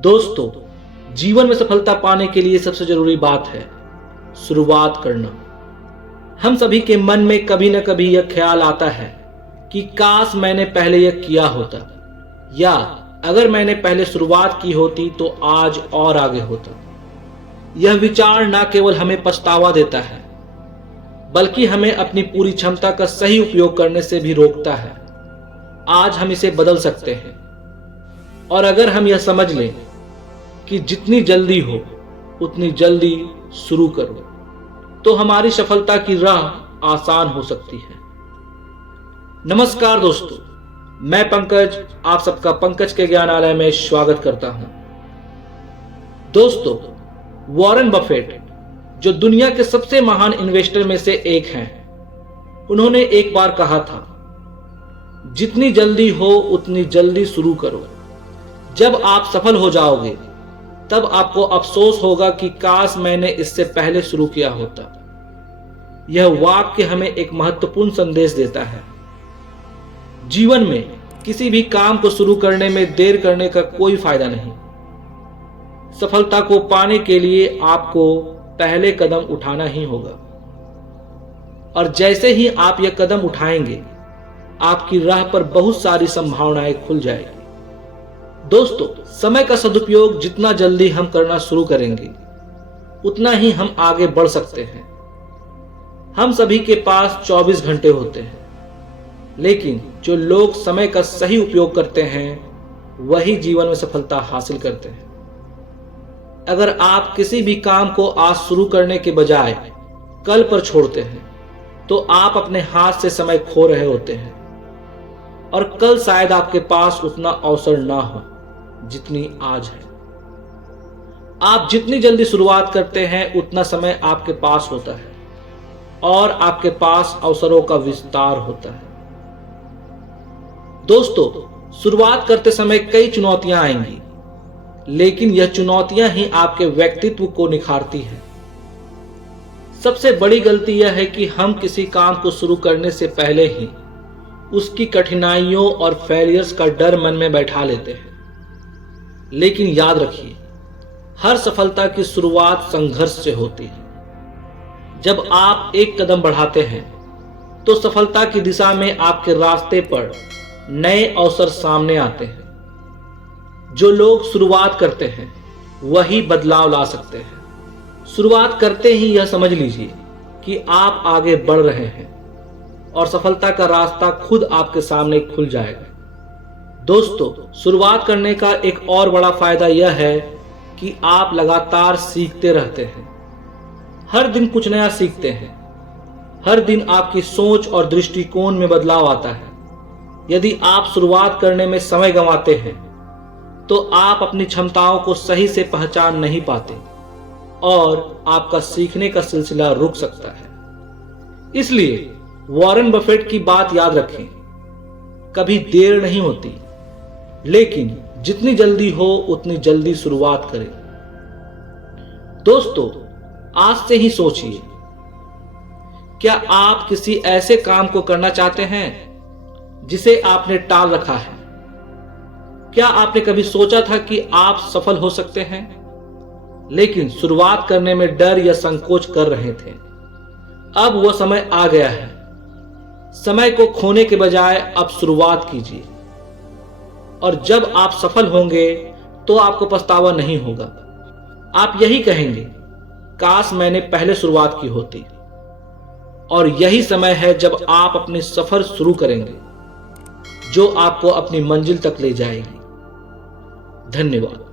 दोस्तों, जीवन में सफलता पाने के लिए सबसे जरूरी बात है शुरुआत करना। हम सभी के मन में कभी न कभी यह ख्याल आता है कि काश मैंने पहले यह किया होता, या अगर मैंने पहले शुरुआत की होती तो आज और आगे होता। यह विचार न केवल हमें पछतावा देता है, बल्कि हमें अपनी पूरी क्षमता का सही उपयोग करने से भी रोकता है। आज हम इसे बदल सकते हैं, और अगर हम यह समझ लें कि जितनी जल्दी हो उतनी जल्दी शुरू करो, तो हमारी सफलता की राह आसान हो सकती है। नमस्कार दोस्तों, मैं पंकज आप सबका पंकज के ज्ञानालय में स्वागत करता हूं। दोस्तों, वॉरेन बफेट जो दुनिया के सबसे महान इन्वेस्टर में से एक हैं, उन्होंने एक बार कहा था, जितनी जल्दी हो उतनी जल्दी शुरू करो। जब आप सफल हो जाओगे तब आपको अफसोस होगा कि काश मैंने इससे पहले शुरू किया होता। यह वाक्य हमें एक महत्वपूर्ण संदेश देता है। जीवन में किसी भी काम को शुरू करने में देर करने का कोई फायदा नहीं। सफलता को पाने के लिए आपको पहले कदम उठाना ही होगा, और जैसे ही आप यह कदम उठाएंगे आपकी राह पर बहुत सारी संभावनाएं खुल जाएगी। दोस्तों, समय का सदुपयोग जितना जल्दी हम करना शुरू करेंगे उतना ही हम आगे बढ़ सकते हैं। हम सभी के पास 24 घंटे होते हैं, लेकिन जो लोग समय का सही उपयोग करते हैं वही जीवन में सफलता हासिल करते हैं। अगर आप किसी भी काम को आज शुरू करने के बजाय कल पर छोड़ते हैं तो आप अपने हाथ से समय खो रहे होते हैं, और कल शायद आपके पास उतना अवसर ना हो जितनी आज है। आप जितनी जल्दी शुरुआत करते हैं उतना समय आपके पास होता है, और आपके पास अवसरों का विस्तार होता है। दोस्तों, शुरुआत करते समय कई चुनौतियां आएंगी, लेकिन यह चुनौतियां ही आपके व्यक्तित्व को निखारती हैं। सबसे बड़ी गलती यह है कि हम किसी काम को शुरू करने से पहले ही उसकी कठिनाइयों और फेलियर्स का डर मन में बैठा लेते हैं। लेकिन याद रखिए, हर सफलता की शुरुआत संघर्ष से होती है। जब आप एक कदम बढ़ाते हैं तो सफलता की दिशा में आपके रास्ते पर नए अवसर सामने आते हैं। जो लोग शुरुआत करते हैं वही बदलाव ला सकते हैं। शुरुआत करते ही यह समझ लीजिए कि आप आगे बढ़ रहे हैं, और सफलता का रास्ता खुद आपके सामने खुल जाएगा। दोस्तों, शुरुआत करने का एक और बड़ा फायदा यह है कि आप लगातार सीखते रहते हैं। हर दिन कुछ नया सीखते हैं। हर दिन आपकी सोच और दृष्टिकोण में बदलाव आता है। यदि आप शुरुआत करने में समय गंवाते हैं तो आप अपनी क्षमताओं को सही से पहचान नहीं पाते, और आपका सीखने का सिलसिला रुक सकता है। इसलिए वॉरेन बफेट की बात याद रखें, कभी देर नहीं होती, लेकिन जितनी जल्दी हो उतनी जल्दी शुरुआत करें। दोस्तों, आज से ही सोचिए, क्या आप किसी ऐसे काम को करना चाहते हैं जिसे आपने टाल रखा है? क्या आपने कभी सोचा था कि आप सफल हो सकते हैं, लेकिन शुरुआत करने में डर या संकोच कर रहे थे? अब वह समय आ गया है। समय को खोने के बजाय अब शुरुआत कीजिए, और जब आप सफल होंगे तो आपको पछतावा नहीं होगा। आप यही कहेंगे, काश मैंने पहले शुरुआत की होती। और यही समय है जब आप अपनी सफर शुरू करेंगे, जो आपको अपनी मंजिल तक ले जाएगी। धन्यवाद।